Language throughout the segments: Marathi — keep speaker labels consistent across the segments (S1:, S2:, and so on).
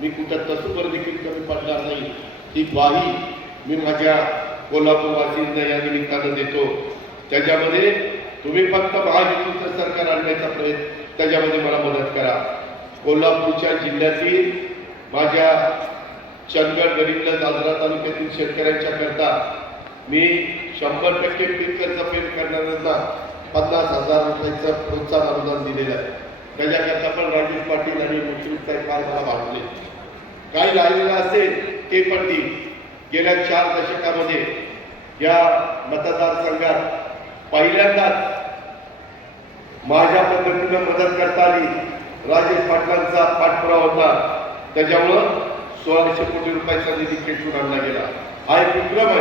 S1: मी कुठं तसूवर देखील कमी पडणार नाही. ही ग्वाही मी माझ्या कोल्हापूरवासींना या निमित्तानं देतो. त्याच्यामध्ये तुम्ही फक्त महायुतीचं सरकार आणण्याचा प्रयत्न त्याच्यामध्ये मला मदत करा. कोल्हापूरच्या जिल्ह्यातील माझ्या चंदगड गरीबला दादरा तालुक्यातील शेतकऱ्यांच्या करता मी शंभर टक्के पीक कर्ज पेड करणाऱ्यांना पन्नास हजार रुपयाचं प्रोत्साहन अनुदान दिलेलं आहे. त्याच्याकरता पण राजेश पाटील आणि मुश्रीफ साहेब फार मला भागले काही राहिलेलं असेल ते पण ती गेल्या चार दशकामध्ये या मतदारसंघात पहिल्यांदाच माझ्या पद्धतीनं मदत करता आली राजेश पाटलांचा पाठपुरावा होता. त्याच्यामुळं सोळाशे कोटी रुपयाचा निधी खेचून आणला गेला. हा एक विक्रम आहे.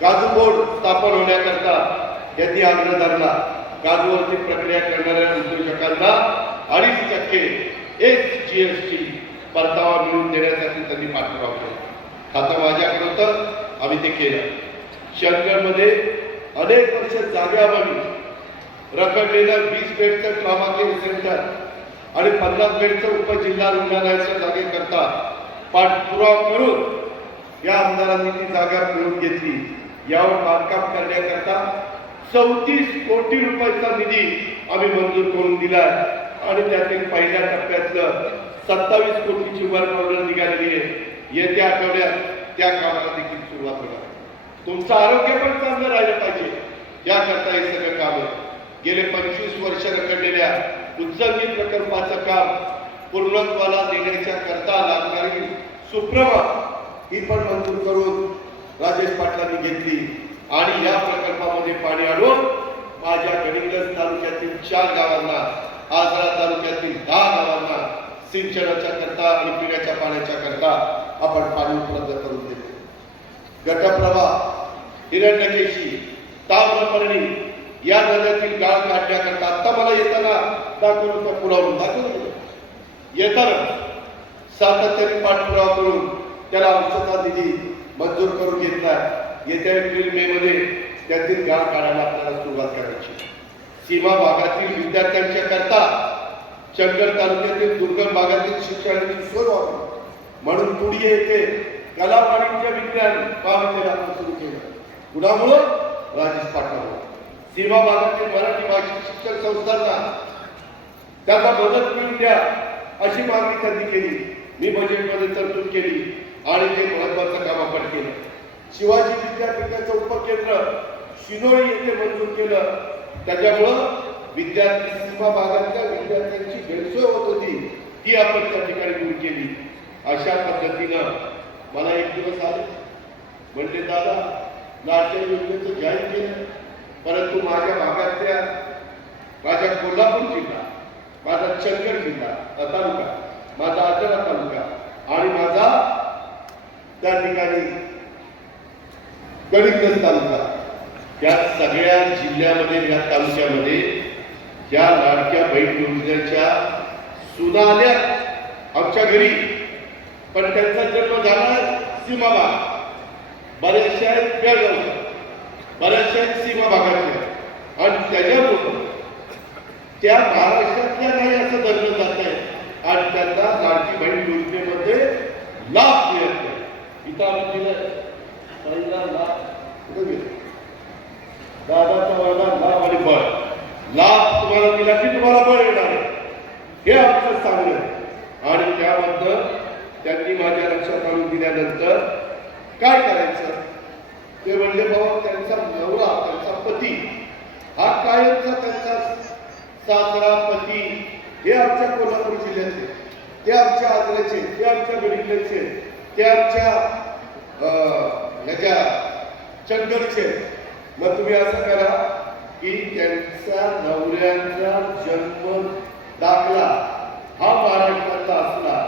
S1: काजू बोर्ड स्थापन होण्याकरता यांनी आग्रह धरला. काजूवरती प्रक्रिया करणाऱ्या उद्योजकांना अडीच टक्के एक जी एस टी परतावा मिळवून देण्यासाठी त्यांनी पाठपुरावा केला खातं माझ्याकडे होतं आम्ही ते केलं. शंकरमध्ये अनेक वर्ष जाग्यावर रखडलेलं वीस बेडचं ट्रॉमा केअर सेंटर आणि पन्नास बेडचं उपजिल्हा रुग्णालयाच्या जागेकरता पाठपुरावा करून या आमदारांनी ती जागा मिळवून घेतली. यावर बांधकाम करण्याकरता चौतीस कोटी रुपयाचा निधी आम्ही मंजूर करून दिला आणि त्यातील पहिल्या टप्प्यातलं सत्तावीस कोटीची वर्क ऑर्डर निघालेली आहे. येत्या आठवड्यात त्या कामाला देखील सुरुवात होणार तुमचं आरोग्य पण चांगलं राहिलं पाहिजे. याकरता हे सगळं काम आहे. गेले पंचवीस वर्ष रखडलेल्या उज्जवली प्रकल्पाचं काम पूर्णत्वाला देण्याच्या करता लागणारी सुप्रमा ही पण मंजूर करून राजेश पाटलांनी घेतली. आणि या प्रकल्पामध्ये पाणी आणून माझ्या गडिंग्लज तालुक्यातील चार गावांना आजरा तालुक्यातील दहा गावांना सिंचनाच्या करता आणि पिण्याच्या पाण्याच्या करता आपण पाणी उपलब्ध करून देतो. गटप्रभा हिरण्यकेशी ताम्रपर्णी या नद्यातील गाळ काढण्याकरता आता मला येताना दाखवून त्या दाखवून दाखवलं येताना सातत्याने पाठपुरावा करून त्याला अंशता निधी मंजूर करून घेतला. येत्या एप्रिल मे मध्ये त्यातील गाळ काढायला आपल्याला सुरुवात करायची. सीमा भागातील विद्यार्थ्यांच्या करता चंदगड तालुक्यातील दुर्गम भागातील शिक्षणाची सोय व्हावी. म्हणून पुढे येथे कला वाणिज्य विज्ञान महाविद्यालयातून सुरू केलं. कुणामुळं राजेश पाटलामुळे सीमा भागातील मराठी भाषिक शिक्षण संस्थांना त्यांना मदत मिळून द्या अशी मागणी त्यांनी केली. मी बजेटमध्ये तरतूद केली आणि ते महत्वाचं काम आपण केलं. शिवाजी विद्यापीठाचं उपकेंद्र शिनोळी येथे मंजूर केलं. त्याच्यामुळं विद्यार्थी सीमा भागातल्या विद्यार्थ्यांची गैरसोय होत होती ती आपण त्या ठिकाणी दूर केली. अशा पद्धतीनं मला एक दिवस आले. म्हणजे दादा लाडक्या योजनेचं जाहीर केलं. परंतु माझ्या भागातल्या माझ्या कोल्हापूर जिल्हा माझा चंदगड जिल्हा तालुका माझा आजरा तालुका आणि माझा त्या ठिकाणी गडिंग्लज तालुका. या सगळ्या जिल्ह्यामध्ये या तालुक्यामध्ये या लाडक्या बहीण योजनेच्या सुनाल्या आमच्या घरी. पण त्यांचा जन्म झाला सीमा भाग बऱ्याचशा आहेत बेळगावच्या बऱ्याचशा सीमा भागाच्या आणि त्याच्यामुळं त्या महाराष्ट्रातल्या नाही असं धरलं जात आहे. आणि त्यांना लाडकी बहीण योजनेमध्ये लाभ मिळत नाही. इथं आम्ही दिलं पहिला लाभ कुठं दादाचा वादा लाभ आणि बळ. लाभ तुम्हाला दिला की तुम्हाला बळ येणार हे आमचं सांगणं आणि त्याबद्दल त्यांनी माझ्या लक्षात आणून दिल्यानंतर काय करायचं? ते म्हणजे बाबा त्यांचा नवरा त्यांचा पती हा कायमचा त्यांचा सासरा पती हे आमच्या कोल्हापूर जिल्ह्याचे ते आमच्या आजऱ्याचे ते आमच्या गडिंगलचे ते आमच्या ह्याच्या चंदरचे मग तुम्ही असं करा की त्यांचा नवऱ्यांचा जन्म दाखला हा महाराष्ट्रातला असला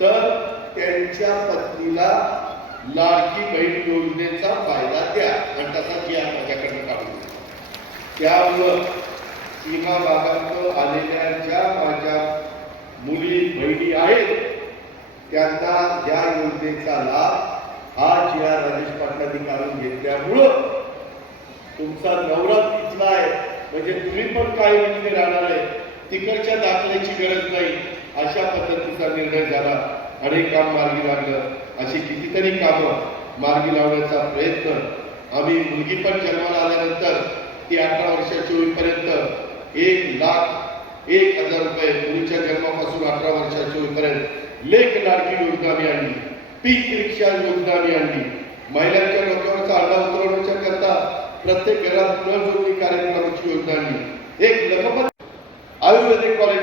S1: तर त्यांच्या पत्नीला लाडकी बहीण योजनेचा फायदा द्या. आणि तसा जी माझ्याकडनं काढून. त्यामुळं सीमा भागात आलेल्या ज्या माझ्या मुली बहिणी आहेत त्यांना या योजनेचा लाभ हा जी आर राजेश पाटलांनी काढून घेतल्यामुळं तुमचा नवरा तिथला आहे. म्हणजे तुम्ही पण काय इथे राहणार आहे. तिकडच्या दाखल्याची गरज नाही. अशा पद्धतीचा निर्णय झाला. आणि काम मार्गी लागलं. अशी कितीतरी कामं मार्गी लावण्याचा प्रयत्न. आम्ही मुलगी पण जन्माला आल्यानंतर ती अठरा वर्षाची होईपर्यंत एक लाख एक हजार रुपये मुलीच्या जन्मापासून अठरा वर्षाची होईपर्यंत लेख लाडकी योजना मी आणली. पीक रिक्षा योजना मी आणली. महिलांच्या डोक्यावरचा अंडा उतरवण्याच्या करता प्रत्येक घरात नळ जोडणी कार्यक्रमाची योजना आणली. एक लघपत आयुर्वेदिक कॉलेज